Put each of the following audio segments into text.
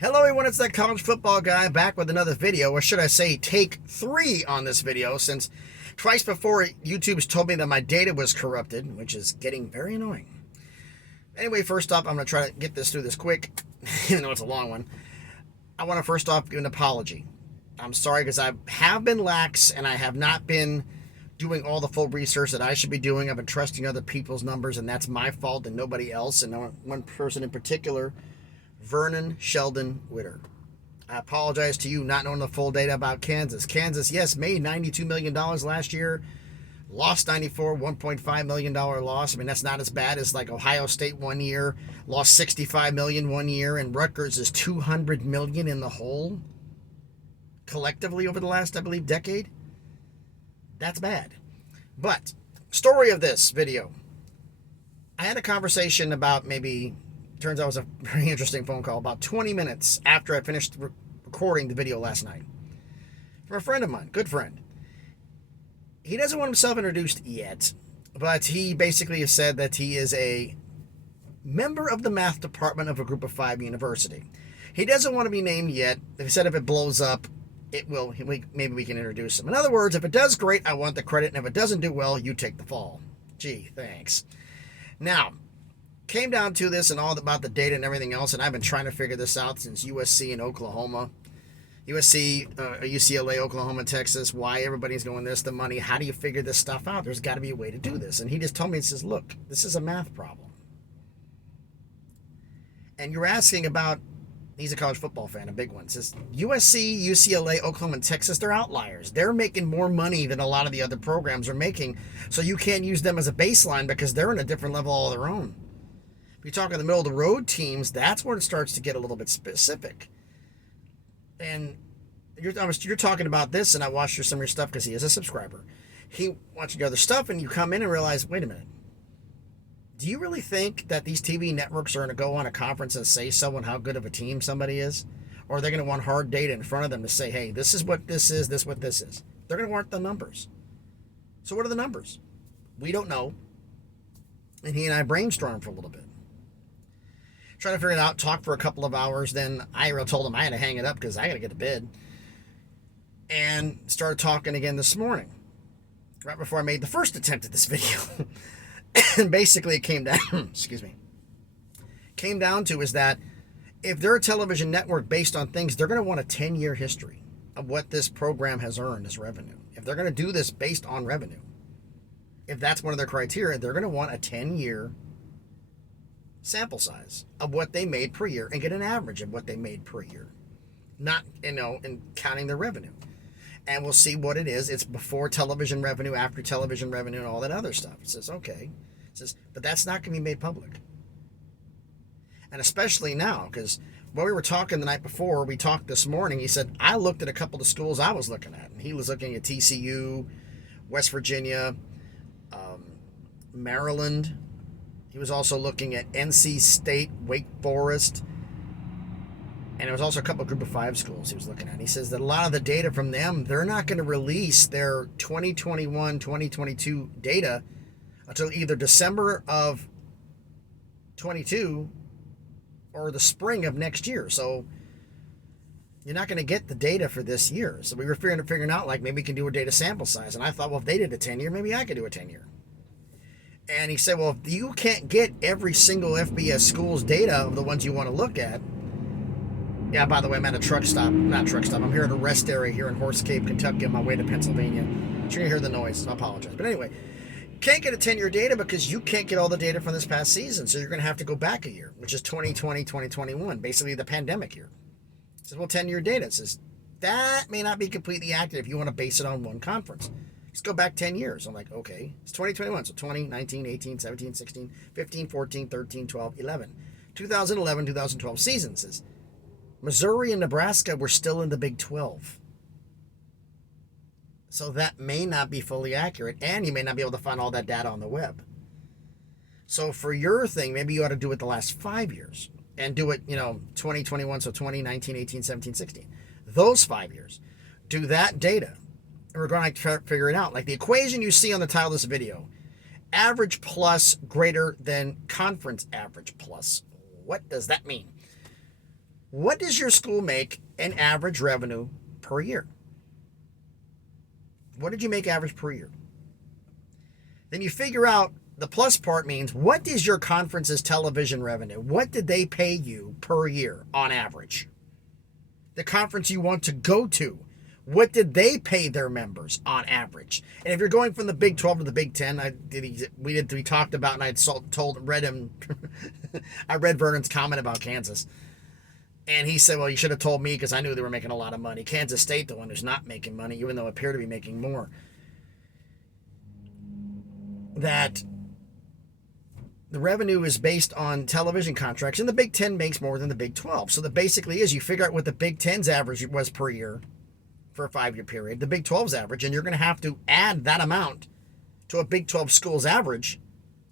Hello everyone, it's that college football guy back with another video, or should I say take 3 on this video, since twice before YouTube's told me that my data was corrupted, which is getting very annoying. Anyway, first off, I'm going to try to get this through this quick, even though it's a long one. I want to first off give an apology. I'm sorry because I have been lax and I have not been doing all the full research that I should be doing. I've been trusting other people's numbers, and that's my fault and nobody else, and one person in particular, Vernon Sheldon Witter. I apologize to you not knowing the full data about Kansas. Kansas, yes, made $92 million last year, lost 94, $1.5 million loss. I mean, that's not as bad as like Ohio State one year, lost $65 million one year, and Rutgers is $200 million in the hole collectively over the last, I believe, decade. That's bad. But, story of this video. I had a conversation about turns out it was a very interesting phone call about 20 minutes after I finished recording the video last night from a friend of mine, good friend. He doesn't want himself introduced yet, but he basically has said that he is a member of the math department of a group of 5 university. He doesn't want to be named yet. He said if it blows up, it will. Maybe we can introduce him. In other words, if it does great, I want the credit, and if it doesn't do well, you take the fall. Gee, thanks. Now, came down to this and all about the data and everything else, and I've been trying to figure this out since USC and Oklahoma. UCLA, Oklahoma, Texas, why everybody's going this, the money, how do you figure this stuff out? There's got to be a way to do this. And he just told me, he says, look, this is a math problem. And you're asking about, he's a college football fan, a big one. Says USC, UCLA, Oklahoma, and Texas, they're outliers. They're making more money than a lot of the other programs are making, so you can't use them as a baseline because they're in a different level all their own. If you talk in the middle of the road teams, that's where it starts to get a little bit specific. And you're talking about this, and I watched some of your stuff because he is a subscriber. He watched your other stuff, and you come in and realize, wait a minute. Do you really think that these TV networks are going to go on a conference and say someone how good of a team somebody is? Or are they going to want hard data in front of them to say, hey, this is what this is, this is what this is? They're going to want the numbers. So what are the numbers? We don't know. And he and I brainstormed for a little bit. Trying to figure it out, talked for a couple of hours. Then I told him I had to hang it up because I got to get to bed. And started talking again this morning, right before I made the first attempt at this video. And basically it came down, came down to is that if they're a television network based on things, they're going to want a 10-year history of what this program has earned as revenue. If they're going to do this based on revenue, if that's one of their criteria, they're going to want a 10-year sample size of what they made per year and get an average of what they made per year, not and counting their revenue. And we'll see what it is. It's before television revenue, after television revenue, and all that other stuff. It says, okay. It says, but that's not going to be made public. And especially now, because when we were talking the night before, we talked this morning, he said, I looked at a couple of schools I was looking at. And he was looking at TCU, West Virginia, Maryland. He was also looking at NC State, Wake Forest, and there was also a couple of group of 5 schools he was looking at. He says that a lot of the data from them, they're not going to release their 2021, 2022 data until either December of 22 or the spring of next year. So you're not going to get the data for this year. So we were figuring out, like, maybe we can do a data sample size. And I thought, well, if they did a 10-year, maybe I could do a 10-year. And he said, well, if you can't get every single FBS school's data of the ones you want to look at. Yeah, by the way, I'm at a truck stop. Not truck stop. I'm here at a rest area here in Horse Cave, Kentucky on my way to Pennsylvania. I'm sure you hear the noise. I apologize. But anyway, can't get a 10-year data because you can't get all the data from this past season. So you're going to have to go back a year, which is 2020, 2021, basically the pandemic year. It says, well, 10-year data. It says, that may not be completely accurate if you want to base it on one conference. Let's go back 10 years. I'm like, okay, it's 2021. So 20, 19, 18, 17, 16, 15, 14, 13, 12, 11. 2011, 2012 season says Missouri and Nebraska were still in the Big 12. So that may not be fully accurate, and you may not be able to find all that data on the web. So for your thing, maybe you ought to do it the last 5 years and do it, 2021, so 20, 19, 18, 17, 16. Those 5 years. Do that data. And we're going to figure it out. Like the equation you see on the title of this video, average plus greater than conference average plus. What does that mean? What does your school make in average revenue per year? What did you make average per year? Then you figure out the plus part means, what is your conference's television revenue? What did they pay you per year on average? The conference you want to go to, what did they pay their members on average? And if you're going from the Big 12 to the Big 10, we talked about, and I read Vernon's comment about Kansas. And he said, well, you should have told me because I knew they were making a lot of money. Kansas State, the one who's not making money, even though it appeared to be making more. That the revenue is based on television contracts, and the Big 10 makes more than the Big 12. So that basically is, you figure out what the Big 10's average was per year for a 5-year period, the Big 12's average, and you're going to have to add that amount to a Big 12 school's average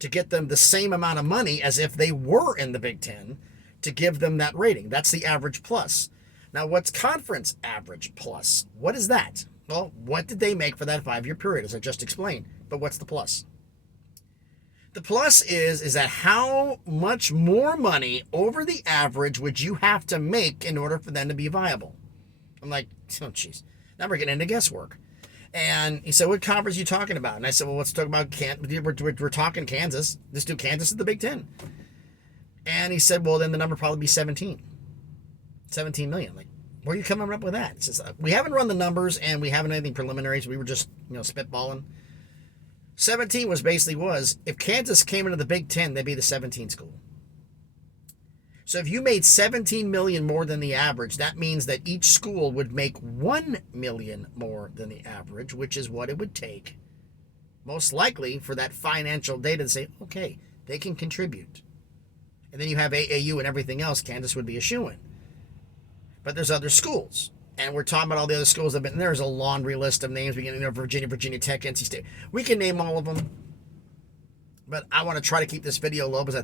to get them the same amount of money as if they were in the Big 10 to give them that rating. That's the average plus. Now, what's conference average plus? What is that? Well, what did they make for that 5-year period, as I just explained? But what's the plus? The plus is that how much more money over the average would you have to make in order for them to be viable? I'm like, oh, jeez. Now we're getting into guesswork. And he said, what conference are you talking about? And I said, well, let's talk about we're talking Kansas. Let's do Kansas at the Big 10. And he said, well, then the number probably be 17 million. Like, where are you coming up with that? He says, we haven't run the numbers and we haven't anything preliminary, so we were just, spitballing. 17 was if Kansas came into the Big 10, they'd be the 17 school. So if you made 17 million more than the average, that means that each school would make 1 million more than the average, which is what it would take, most likely, for that financial data to say, okay, they can contribute. And then you have AAU and everything else, Kansas would be a shoo-in. But there's other schools. And we're talking about all the other schools that have been, there's a laundry list of names. We can, Virginia Tech, NC State. We can name all of them. But I want to try to keep this video low because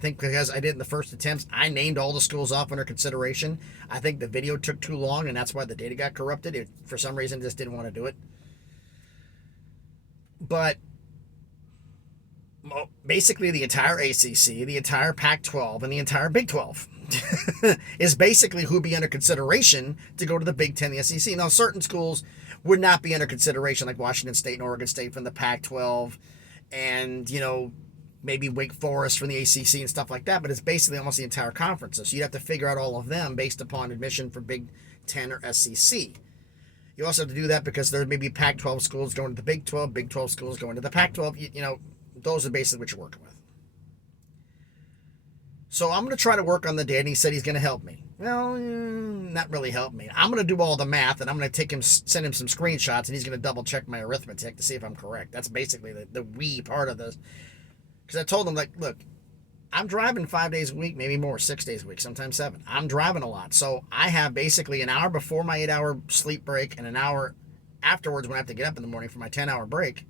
I did in the first attempts, I named all the schools off under consideration. I think the video took too long, and that's why the data got corrupted. It, for some reason, just didn't want to do it. But basically the entire ACC, the entire Pac-12, and the entire Big 12 is basically who would be under consideration to go to the Big 10, the SEC. Now, certain schools would not be under consideration, like Washington State and Oregon State from the Pac-12, and, maybe Wake Forest from the ACC and stuff like that, but it's basically almost the entire conference. So you'd have to figure out all of them based upon admission for Big 10 or SEC. You also have to do that because there may be Pac-12 schools going to the Big 12, Big 12 schools going to the Pac-12. Those are basically what you're working with. So I'm going to try to work on the data, and he said he's going to help me. Well, not really help me. I'm going to do all the math, and I'm going to send him some screenshots, and he's going to double check my arithmetic to see if I'm correct. That's basically the we part of this. Because I told him, look, I'm driving 5 days a week, maybe more, 6 days a week, sometimes 7. I'm driving a lot. So I have basically an hour before my 8-hour sleep break and an hour afterwards when I have to get up in the morning for my 10-hour break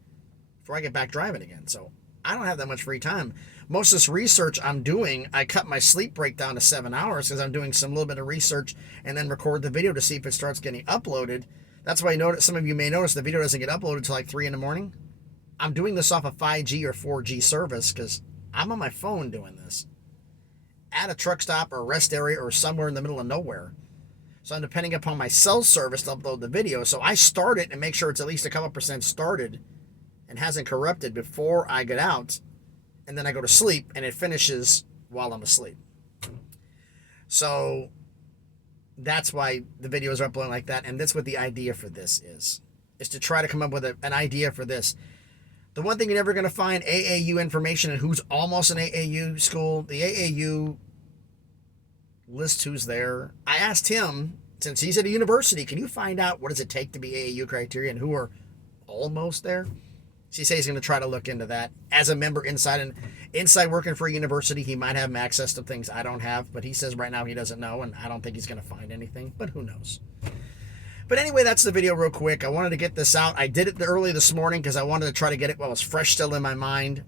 before I get back driving again. So I don't have that much free time. Most of this research I'm doing, I cut my sleep break down to 7 hours because I'm doing some little bit of research and then record the video to see if it starts getting uploaded. That's why some of you may notice the video doesn't get uploaded until like 3 in the morning. I'm doing this off a 5G or 4G service because I'm on my phone doing this at a truck stop or a rest area or somewhere in the middle of nowhere. So I'm depending upon my cell service to upload the video. So I start it and make sure it's at least a couple % started and hasn't corrupted before I get out. And then I go to sleep and it finishes while I'm asleep. So that's why the videos are uploading like that. And that's what the idea for this is to try to come up with an idea for this. The one thing you're never going to find AAU information and who's almost an AAU school. The AAU lists who's there. I asked him, since he's at a university, can you find out what does it take to be AAU criteria and who are almost there? So he says he's going to try to look into that. As a member inside working for a university, he might have access to things I don't have, but he says right now he doesn't know, and I don't think he's going to find anything, but who knows. But anyway, that's the video real quick. I wanted to get this out. I did it early this morning because I wanted to try to get it while it was fresh still in my mind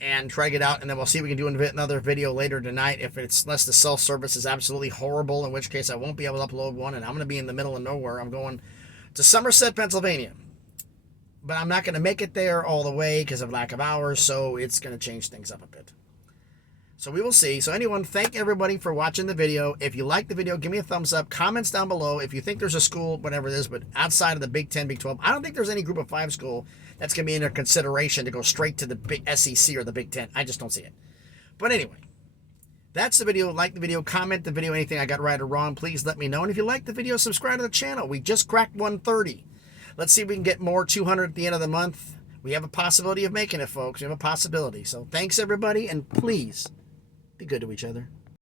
and try to get out. And then we'll see if we can do another video later tonight unless the cell service is absolutely horrible, in which case I won't be able to upload one. And I'm going to be in the middle of nowhere. I'm going to Somerset, Pennsylvania. But I'm not going to make it there all the way because of lack of hours, so it's going to change things up a bit. So we will see. So anyone, thank everybody for watching the video. If you like the video, give me a thumbs up. Comments down below if you think there's a school, whatever it is, but outside of the Big 10, Big 12. I don't think there's any Group of 5 school that's going to be under consideration to go straight to the big SEC or the Big 10. I just don't see it. But anyway, that's the video. Like the video, comment the video, anything I got right or wrong, please let me know. And if you like the video, subscribe to the channel. We just cracked 130. Let's see if we can get more 200 at the end of the month. We have a possibility of making it, folks. We have a possibility. So thanks, everybody, and please be good to each other.